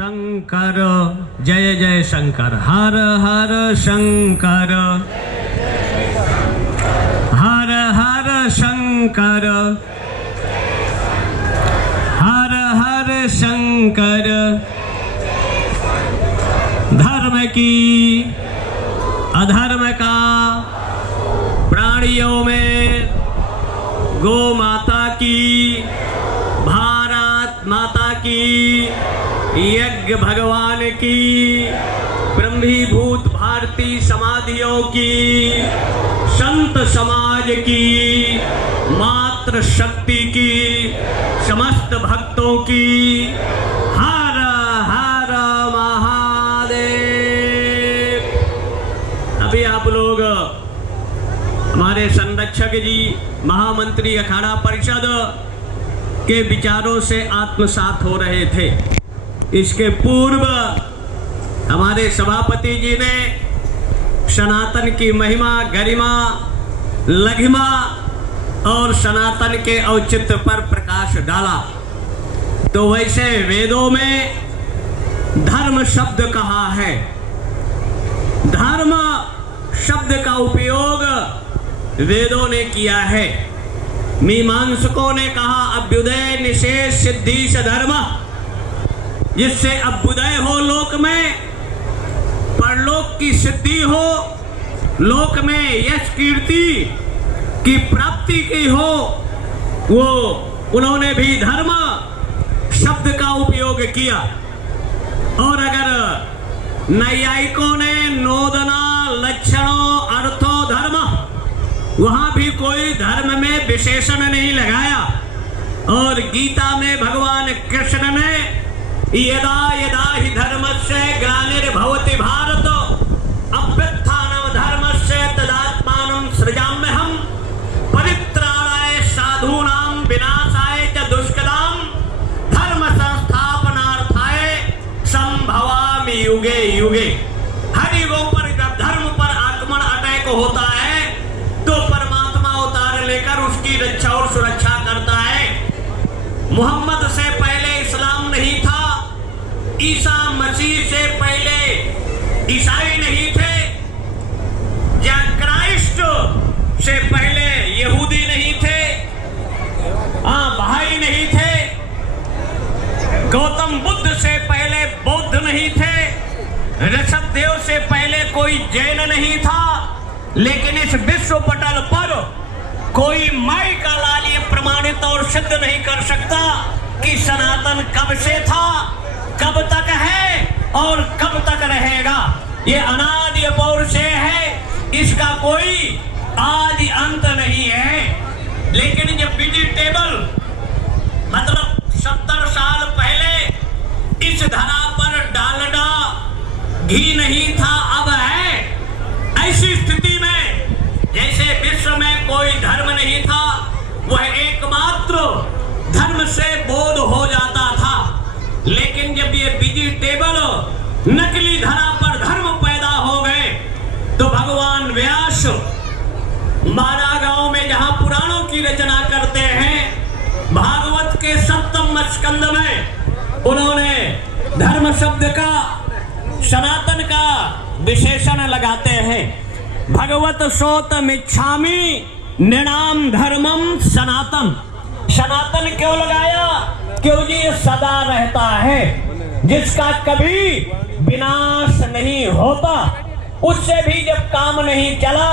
शंकर जय जय शंकर, हर हर शंकर, हर हर शंकर, हर हर शंकर। धर्म की अधर्म का, प्राणियों में गो माता की, भारत माता की, यज्ञ भगवान की, ब्रह्मीभूत भारतीय समाधियों की, संत समाज की, मातृ शक्ति की, समस्त भक्तों की, हर हर महादेव। अभी आप लोग हमारे संरक्षक जी महामंत्री अखाड़ा परिषद के विचारों से आत्मसात हो रहे थे। इसके पूर्व हमारे सभापति जी ने सनातन की महिमा, गरिमा, लघिमा और सनातन के औचित्य पर प्रकाश डाला। तो वैसे वेदों में धर्म शब्द कहा है। धर्म शब्द का उपयोग वेदों ने किया है। मीमांसकों ने कहा अभ्युदय निषेध सिद्धि धर्म, जिससे अभ्युदय हो लोक में, परलोक की सिद्धि हो, लोक में यश कीर्ति की प्राप्ति की हो। वो उन्होंने भी धर्म शब्द का उपयोग किया। और अगर नैयायिकों ने नोदना लक्षणों अर्थो धर्म, वहां भी कोई धर्म में विशेषण नहीं लगाया। और गीता में भगवान कृष्ण ने यदा यदा हि धर्मस्य ग्लानिर्भवति भारत अभ्युत्थानं धर्मस्य तदात्मानं सृजाम्यहम् परित्राणाय साधूनां विनाशाय च दुष्कृतां धर्म संस्थापनार्थाय संभवामि युगे युगे। हर युगों पर जब धर्म पर आक्रमण अटैक होता है तो परमात्मा अवतार लेकर उसकी रक्षा और सुरक्षा करता है। मोहम्मद से पहले इस्लाम नहीं था, ईसा मसीह से पहले ईसाई नहीं थे, या क्राइस्ट से पहले यहूदी नहीं थे, भाई नहीं थे, गौतम बुद्ध से पहले बौद्ध नहीं थे, ऋषभदेव से पहले कोई जैन नहीं था। लेकिन इस विश्व पटल पर कोई माई का लाल ये प्रमाणित और सिद्ध नहीं कर सकता कि सनातन कब से था, कब तक है और कब तक रहेगा। ये अनादि अपौरुष है, इसका कोई आदि अंत नहीं है। लेकिन जब वेजिटेबल मतलब 70 साल पहले इस धरा पर डालडा घी नहीं था, अब है। ऐसी स्थिति में जैसे विश्व में कोई धर्म नहीं था, वह एकमात्र धर्म से बोध हो जाता था। लेकिन जब ये वेजिटेबल नकली धरा पर धर्म पैदा हो गए तो भगवान व्यास मारा गांव में जहां पुराणों की रचना करते हैं, भागवत के 7वें स्कंद में उन्होंने धर्म शब्द का, सनातन का विशेषण लगाते हैं। भगवत सोतमिच्छामि नृणाम धर्मम सनातन। सनातन क्यों लगाया? क्योंकि ये सदा रहता है, जिसका कभी विनाश नहीं होता। उससे भी जब काम नहीं चला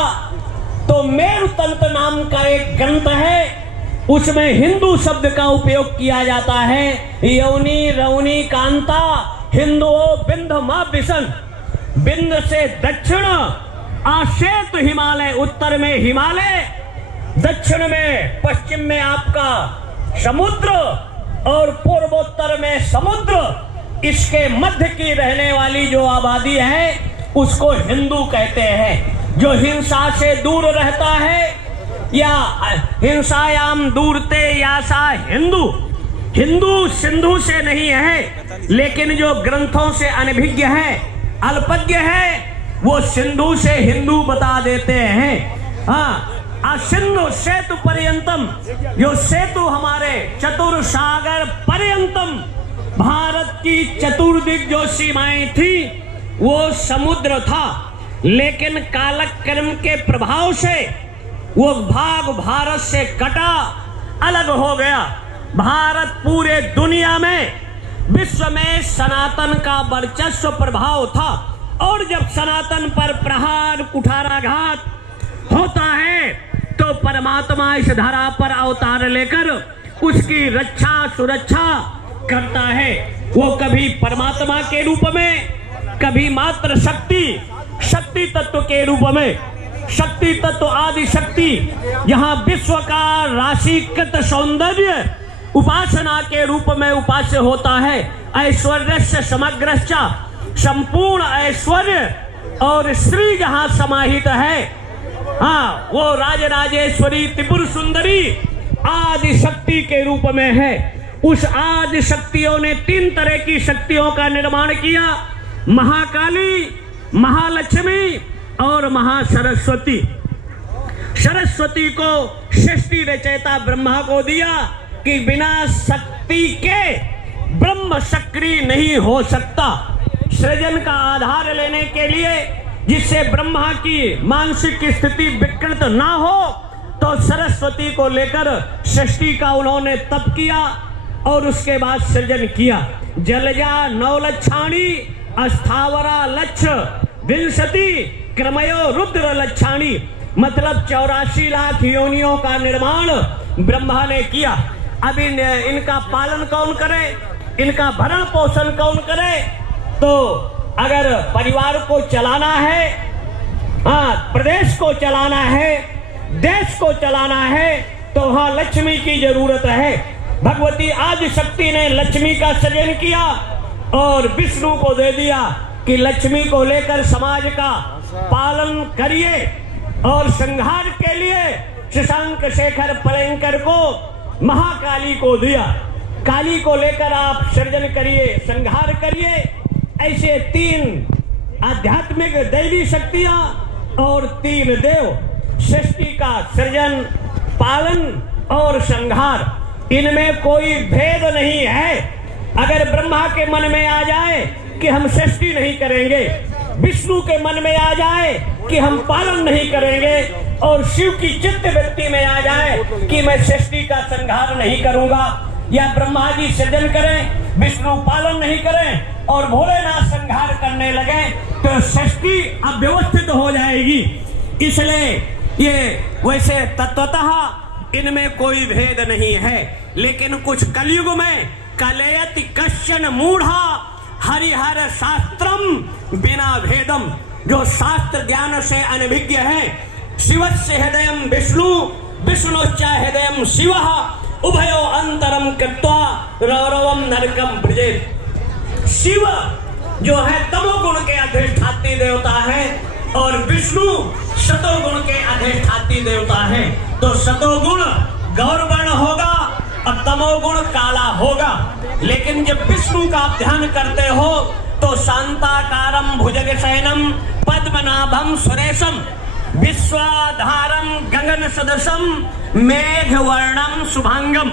तो मेरुतंत्र नाम का एक ग्रंथ है, उसमें हिंदू शब्द का उपयोग किया जाता है। यौनी रौनी कांता हिंदुओ बिंद मा बिसन। बिंद से दक्षिण आशेत हिमालय, उत्तर में हिमालय, दक्षिण में पश्चिम में आपका समुद्र और पूर्वोत्तर में समुद्र। इसके मध्य की रहने वाली जो आबादी है उसको हिंदू कहते हैं। जो हिंसा से दूर रहता है या हिंसायाम दूरते यासा हिंदू। हिंदू सिंधु से नहीं है, लेकिन जो ग्रंथों से अनभिज्ञ है, अल्पज्ञ है, वो सिंधु से हिंदू बता देते हैं। सिंधु सेतु पर्यंतम, जो सेतु हमारे चतुर सागर पर्यंतम भारत की चतुर्दिक जो सीमाएं थी वो समुद्र था, लेकिन कालक्रम के प्रभाव से वो भाग भारत से कटा, अलग हो गया। भारत पूरे दुनिया में, विश्व में सनातन का वर्चस्व प्रभाव था, और जब सनातन पर प्रहार कुठाराघात होता है तो परमात्मा इस धरा पर अवतार लेकर उसकी रक्षा सुरक्षा करता है। वो कभी परमात्मा के रूप में, कभी मात्र शक्ति तत्व के रूप में, शक्ति तत्व आदि शक्ति, यहाँ विश्व का राशिकृत सौंदर्य उपासना के रूप में उपास्य होता है। ऐश्वर्य से समग्रश्च, संपूर्ण ऐश्वर्य और श्री जहाँ समाहित है, हाँ, वो राजराजेश्वरी त्रिपुर सुंदरी आदि शक्ति के रूप में है। उस आदि शक्तियों ने 3 तरह की शक्तियों का निर्माण किया, महाकाली, महालक्ष्मी और महासरस्वती। सरस्वती को सृष्टि रचयिता ब्रह्मा को दिया कि बिना शक्ति के ब्रह्म सक्रिय नहीं हो सकता। सृजन का आधार लेने के लिए, जिससे ब्रह्मा की मानसिक स्थिति विकृत ना हो, तो सरस्वती को लेकर सृष्टि का उन्होंने तप किया और उसके बाद सृजन किया। जलजा 9 लक्षाणी अस्थावरा लक्ष विंशति क्रमयो रुद्र लक्षाणी, मतलब 84 लाख योनियों का निर्माण ब्रह्मा ने किया। अब इनका पालन कौन करे, इनका भरण पोषण कौन करे? तो अगर परिवार को चलाना है, हाँ, प्रदेश को चलाना है, देश को चलाना है, तो वहां लक्ष्मी की जरूरत है। भगवती आदि शक्ति ने लक्ष्मी का सृजन किया और विष्णु को दे दिया कि लक्ष्मी को लेकर समाज का पालन करिए, और संहार के लिए शशांक शेखर पलंकर को महाकाली को दिया। काली को लेकर आप सृजन करिए, संहार करिए। ऐसे 3 आध्यात्मिक दैवी शक्तियां और 3 देव, सृष्टि का सृजन, पालन और संहार, इनमें कोई भेद नहीं है। अगर ब्रह्मा के मन में आ जाए कि हम सृष्टि नहीं करेंगे, विष्णु के मन में आ जाए कि हम पालन नहीं करेंगे, और शिव की चित्त वृत्ति में आ जाए कि मैं सृष्टि का संहार नहीं करूंगा, या ब्रह्मा जी सृजन करें, विष्णु पालन नहीं करें और भोलेनाथ संहार करने लगे, तो सृष्टि अव्यवस्थित हो जाएगी। इसलिए ये वैसे तत्वतः इनमें कोई भेद नहीं है। लेकिन कुछ कलयुग में कलयति कश्चन मूढ़ा हरिहर शास्त्रम बिना भेदम, जो शास्त्र ज्ञान से अनभिज्ञ है। शिवस्य हृदयम विष्णु विष्णुश्च हृदयम शिवः उभयो अंतरम कृत्वा रौरवम नरकम भजेत। शिव जो है तमोगुण के अधिष्ठात्री देवता है और विष्णु सतोगुण के अधिष्ठात्री देवता है। तो सतोगुण गौरवर्ण होगा और तमोगुण काला होगा। लेकिन जब विष्णु का ध्यान करते हो तो शांताकारम भुजगशयनम पद्मनाभम सुरेशम विश्वाधारम गगन सदसम मेघवर्णम शुभांगम,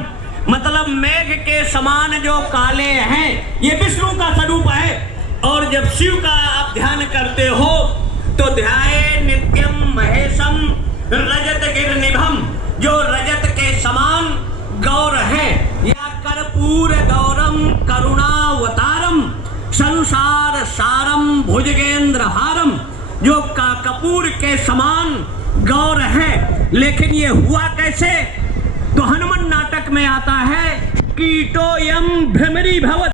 मतलब मेघ के समान जो काले हैं ये विष्णु का स्वरूप है। और जब शिव का आप ध्यान करते हो तो ध्याये नित्यम महेशम रजत गिरनिभम, जो रजत के समान गौर है, या कर्पूर गौरम करुणावतारम संसार सारम भुजगेंद्र हारम, जो कपूर के समान गौर है। लेकिन ये हुआ कैसे? तो हनुमान नाटक में आता है कीटोयम भ्रमरी भवत।